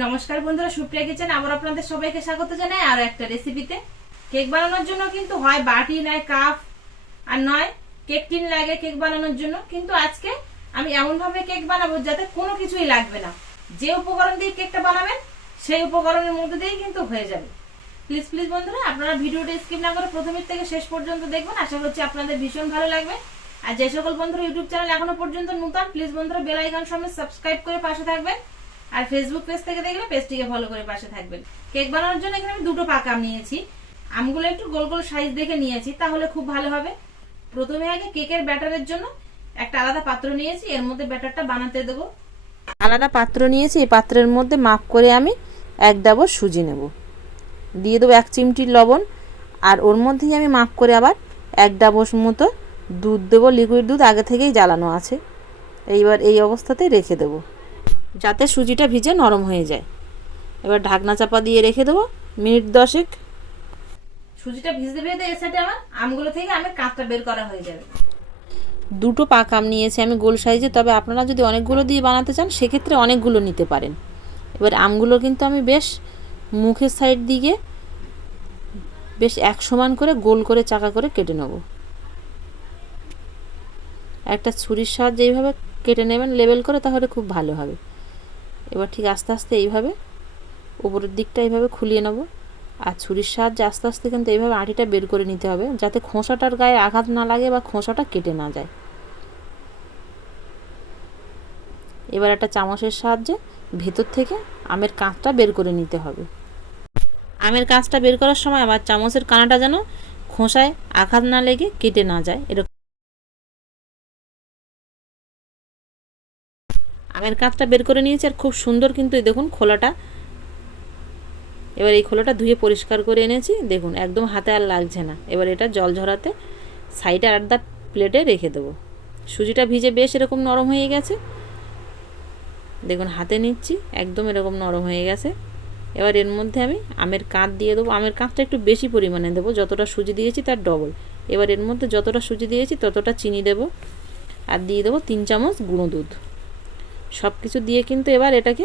নমস্কার বন্ধুরা, সুপ্রিয়া কিচেন আবার আপনাদের সবাইকে স্বাগত জানাই আরো একটা রেসিপিতে। কেক বানানোর জন্য কিন্তু হয় বাটি নয় কাপ আর নয় কেক টিন লাগে কেক বানানোর জন্য। কিন্তু আজকে আমি এমন ভাবে কেক বানাবো যাতে কোনো কিছুই লাগবে না। যে উপকরণ দিয়ে কেকটা বানাবেন সেই উপকরণের মধ্যে দিয়েই কিন্তু হয়ে যাবে। প্লিজ প্লিজ বন্ধুরা, আপনারা ভিডিওটা স্কিপ না করে প্রথমের থেকে শেষ পর্যন্ত দেখবেন। আশা করছি আপনাদের ভীষণ ভালো লাগবে। আর যে সকল বন্ধুরা ইউটিউব চ্যানেল এখনো পর্যন্ত নতুন, প্লিজ বন্ধুরা বেল আইকন সমেত সাবস্ক্রাইব করে পাশে থাকবেন। আর ফেসবুক পেজ থেকে দেখলে পেজটিকে ফলো করে পাশে থাকবেন। কেক বানানোর জন্য এখানে আমি দুটো পাকা আম নিয়েছি। আমগুলো একটু গোল গোল সাইজ দেখে নিয়েছি, তাহলে খুব ভালো হবে। প্রথমে আগে কেকের ব্যাটারের জন্য একটা আলাদা পাত্র নিয়েছি, এর মধ্যে ব্যাটারটা বানাতে দেবো। আলাদা পাত্র নিয়েছি, এই পাত্রের মধ্যে মাপ করে আমি 1 ডাবর সুজি নেব, দিয়ে দেবো 1 চিমটি লবণ। আর ওর মধ্যেই আমি মাপ করে আবার 1 ডাবর মতো দুধ দেবো, লিকুইড দুধ আগে থেকেই জ্বালানো আছে। এইবার এই অবস্থাতেই রেখে দেবো যাতে সুজিটা ভিজে নরম হয়ে যায়। এবার ঢাকনা চাপা দিয়ে রেখে দেবো মিনিট 10। সুজিটা ভিজতে ভিজতে এর সাথে আমার আমগুলো থেকে আমের কাঁচটা বের করা হয়ে যাবে। দুটো পাক আম নিয়েছি আমি গোল সাইজে, তবে আপনারা যদি অনেকগুলো দিয়ে বানাতে চান সেক্ষেত্রে অনেকগুলো নিতে পারেন। এবার আমগুলো কিন্তু আমি বেশ মুখের সাইড দিকে বেশ এক সমান করে গোল করে চাকা করে কেটে নেব। একটা ছুরির সাহায্যে এইভাবে কেটে নেবেন লেবেল করে, তাহলে খুব ভালো হবে। এবার ঠিক আস্তে আস্তে এইভাবে উপরের দিকটা এইভাবে খুলিয়ে নেব। আর ছুরির সাহায্যে আস্তে আস্তে কিন্তু এইভাবে আটিটা বের করে নিতে হবে, যাতে খোসাটার গায়ে আঘাত না লাগে বা খোসাটা কেটে না যায়। এবার একটা চামচের সাহায্যে ভেতর থেকে আমের কাঁচটা বের করে নিতে হবে। আমের কাঁচটা বের করার সময় আবার চামচের কানাটা যেন খোসায় আঘাত না লেগে কেটে না যায়। এরকম আমের কাঁচটা বের করে নিয়েছি, আর খুব সুন্দর কিন্তু দেখুন খোলাটা। এবার এই খোলাটা ধুয়ে পরিষ্কার করে এনেছি, দেখুন একদম হাতে আর লাগছে না। এবার এটা জল ঝরাতে সাইডে আলাদা প্লেটে রেখে দেবো। সুজিটা ভিজে বেশ এরকম নরম হয়ে গেছে, দেখুন হাতে নিচ্ছি একদম এরকম নরম হয়ে গেছে। এবার এর মধ্যে আমি আমের কাঁচ দিয়ে দেবো। আমের কাঁচটা একটু বেশি পরিমাণে দেবো, যতটা সুজি দিয়েছি তার ডবল। এবার এর মধ্যে যতটা সুজি দিয়েছি ততটা চিনি দেবো, আর দিয়ে দেবো 3 চামচ গুঁড়ো দুধ। সব কিছু দিয়ে কিন্তু এবার এটাকে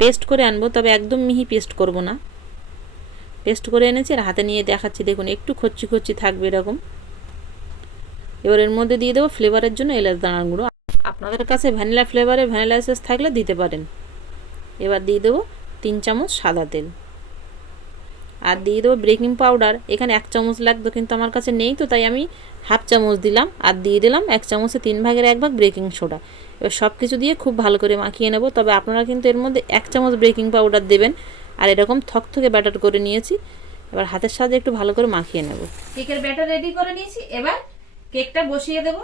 পেস্ট করে আনবো, তবে একদম মিহি পেস্ট করব না। পেস্ট করে এনেছি আর হাতে নিয়ে দেখাচ্ছি, দেখুন একটু খচ্চি খচ্চি থাকবে এরকম। এবার এর মধ্যে দিয়ে দেবো ফ্লেভারের জন্য এলাচ দানার গুঁড়ো। আপনাদের কাছে ভ্যানিলা ফ্লেভারে ভ্যানিলা এসেন্স থাকলে দিতে পারেন। এবার দিয়ে দেবো 3 চামচ সাদা তেল, আর দিয়ে দেবো বেকিং পাউডার। এখানে 1 চামচ লাগতো, কিন্তু আমার কাছে নেই, তো তাই আমি হাফ চামচ দিলাম। আর দিয়ে দিলাম 1 চামচে 3 ভাগের 1 ভাগ বেকিং সোডা। এবার সব কিছু দিয়ে খুব ভালো করে মাখিয়ে নেব। তবে আপনারা কিন্তু এর মধ্যে 1 চামচ বেকিং পাউডার দেবেন। আর এরকম থকথকে ব্যাটার করে নিয়েছি, এবার হাতের সাহায্যে একটু ভালো করে মাখিয়ে নেব। কেকের ব্যাটার রেডি করে নিয়েছি, এবার কেকটা বসিয়ে দেব।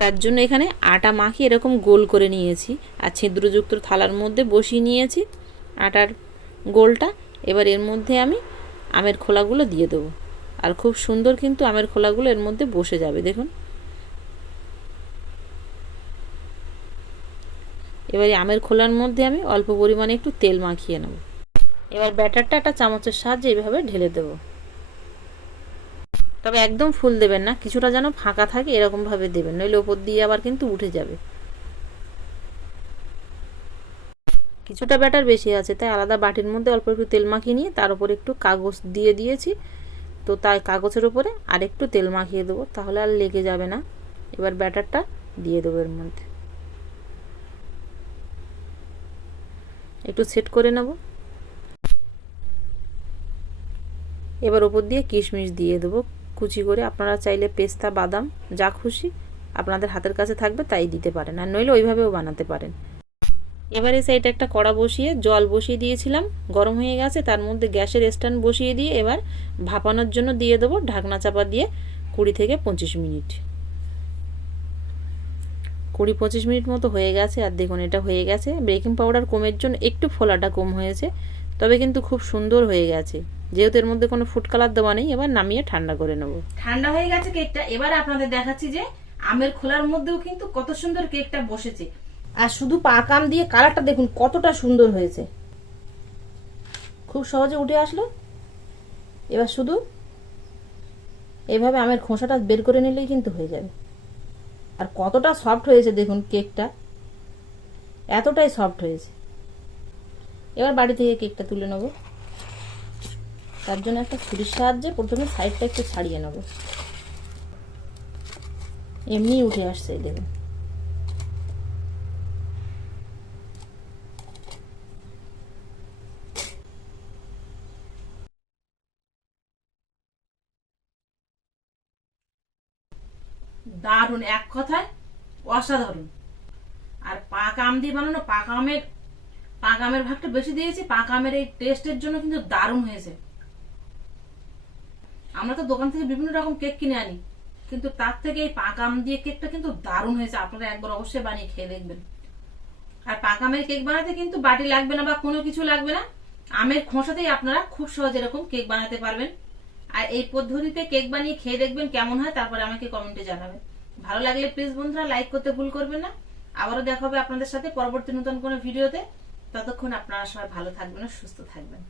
তার জন্য এখানে আটা মাখিয়ে এরকম গোল করে নিয়েছি, আর ছিদ্রযুক্ত থালার মধ্যে বসিয়ে নিয়েছি আটার গোলটা। এবার এর মধ্যে আমি আমের খোলাগুলো দিয়ে দেবো, আর খুব সুন্দর কিন্তু আমের খোলাগুলো এর মধ্যে বসে যাবে, দেখুন। এবার আমের খোলার মধ্যে আমি অল্প পরিমাণে একটু তেল মাখিয়ে নেব। এবার ব্যাটারটা একটা চামচের সাহায্যে এইভাবে ঢেলে দেব। তবে একদম ফুল দেবেন না, কিছুটা যেন ফাঁকা থাকে এরকমভাবে দেবেন, নইলে ওপর দিয়ে আবার কিন্তু উঠে যাবে। কিছুটা ব্যাটার বেশি আছে, তাই আলাদা বাটির মধ্যে অল্প একটু তেল মাখিয়ে নিয়ে তার উপর একটু কাগজ দিয়ে দিয়েছি। তো তাই কাগজের উপরে আর একটু তেল মাখিয়ে দেবো, তাহলে আর লেগে যাবে না। এবার ব্যাটারটা দিয়ে দেবো এর মধ্যে, একটু সেট করে নেব। এবার ওপর দিয়ে কিশমিশ দিয়ে দেবো কুচি করে। আপনারা চাইলে পেস্তা বাদাম যা খুশি আপনাদের হাতের কাছে থাকবে তাই দিতে পারেন, আর নইলে ওইভাবেও বানাতে পারেন। এবারে সাইডে একটা কড়া বসিয়ে জল বসিয়ে দিয়েছিলাম, গরম হয়ে গেছে। তার মধ্যে গ্যাসের স্ট্যান্ড বসিয়ে দিয়ে এবার ভাপানোর জন্য দিয়ে দেবো ঢাকনা চাপা দিয়ে 20 থেকে 25 মিনিট। 20-25 মিনিট মতো হয়ে গেছে, আর দেখুন এটা হয়ে গেছে। বেকিং পাউডার কমের জন্য একটু ফোলাটা কম হয়েছে, তবে কিন্তু খুব সুন্দর হয়ে গেছে, যেহেতু এর মধ্যে কোনো ফুড কালার দেওয়া নেই। এবার নামিয়ে ঠান্ডা করে নেব। ঠান্ডা হয়ে গেছে কেকটা। এবার আপনাদের দেখাচ্ছি যে আমের খোলার মধ্যেও কিন্তু কত সুন্দর কেকটা বসেছে। আর শুধু পাক আম দিয়ে কালারটা দেখুন কতটা সুন্দর হয়েছে, খুব সহজে উঠে আসলো। এবার শুধু এভাবে আমের খোসাটা বের করে নিলেই কিন্তু হয়ে যাবে। আর কতটা সফট হয়েছে দেখুন কেকটা, এতটাই সফট হয়েছে। এবার বাড়ি থেকে কেকটা তুলে নেব। তার জন্য একটা ছুরির সাহায্যে প্রথমে সাইডটা একটু ছাড়িয়ে নেব। এমনি উঠে আসছে, দেখুন। দারুণ, এক কথায় অসাধারণ। আর পাকা আম দিয়ে বানানো, পাকা আমের ভাগটা বেশি দিয়েছি। পাকা আমের এই টেস্টের জন্য কিন্তু দারুণ হয়েছে। আমরা তো দোকান থেকে বিভিন্ন রকম কেক কিনে আনি, কিন্তু তার থেকে এই পাকা আম দিয়ে কেকটা কিন্তু দারুণ হয়েছে। আপনারা একবার অবশ্যই বানিয়ে খেয়ে দেখবেন। আর পাকা আমের কেক বানাতে কিন্তু বাটি লাগবে না বা কোনো কিছু লাগবে না। আমের খোসাতেই আপনারা খুব সহজে এরকম কেক বানাতে পারবেন। আর এই পদ্ধতিতে কেক বানিয়ে খেয়ে দেখবেন কেমন হয়, তারপরে আমাকে কমেন্টে জানাবেন। ভালো লাগলে প্লিজ বন্ধুরা লাইক করতে ভুল করবেন না। আবারও দেখা হবে আপনাদের সাথে পরবর্তী নতুন কোনো ভিডিওতে। ততক্ষণ আপনারা সবাই ভালো থাকবেন, সুস্থ থাকবেন।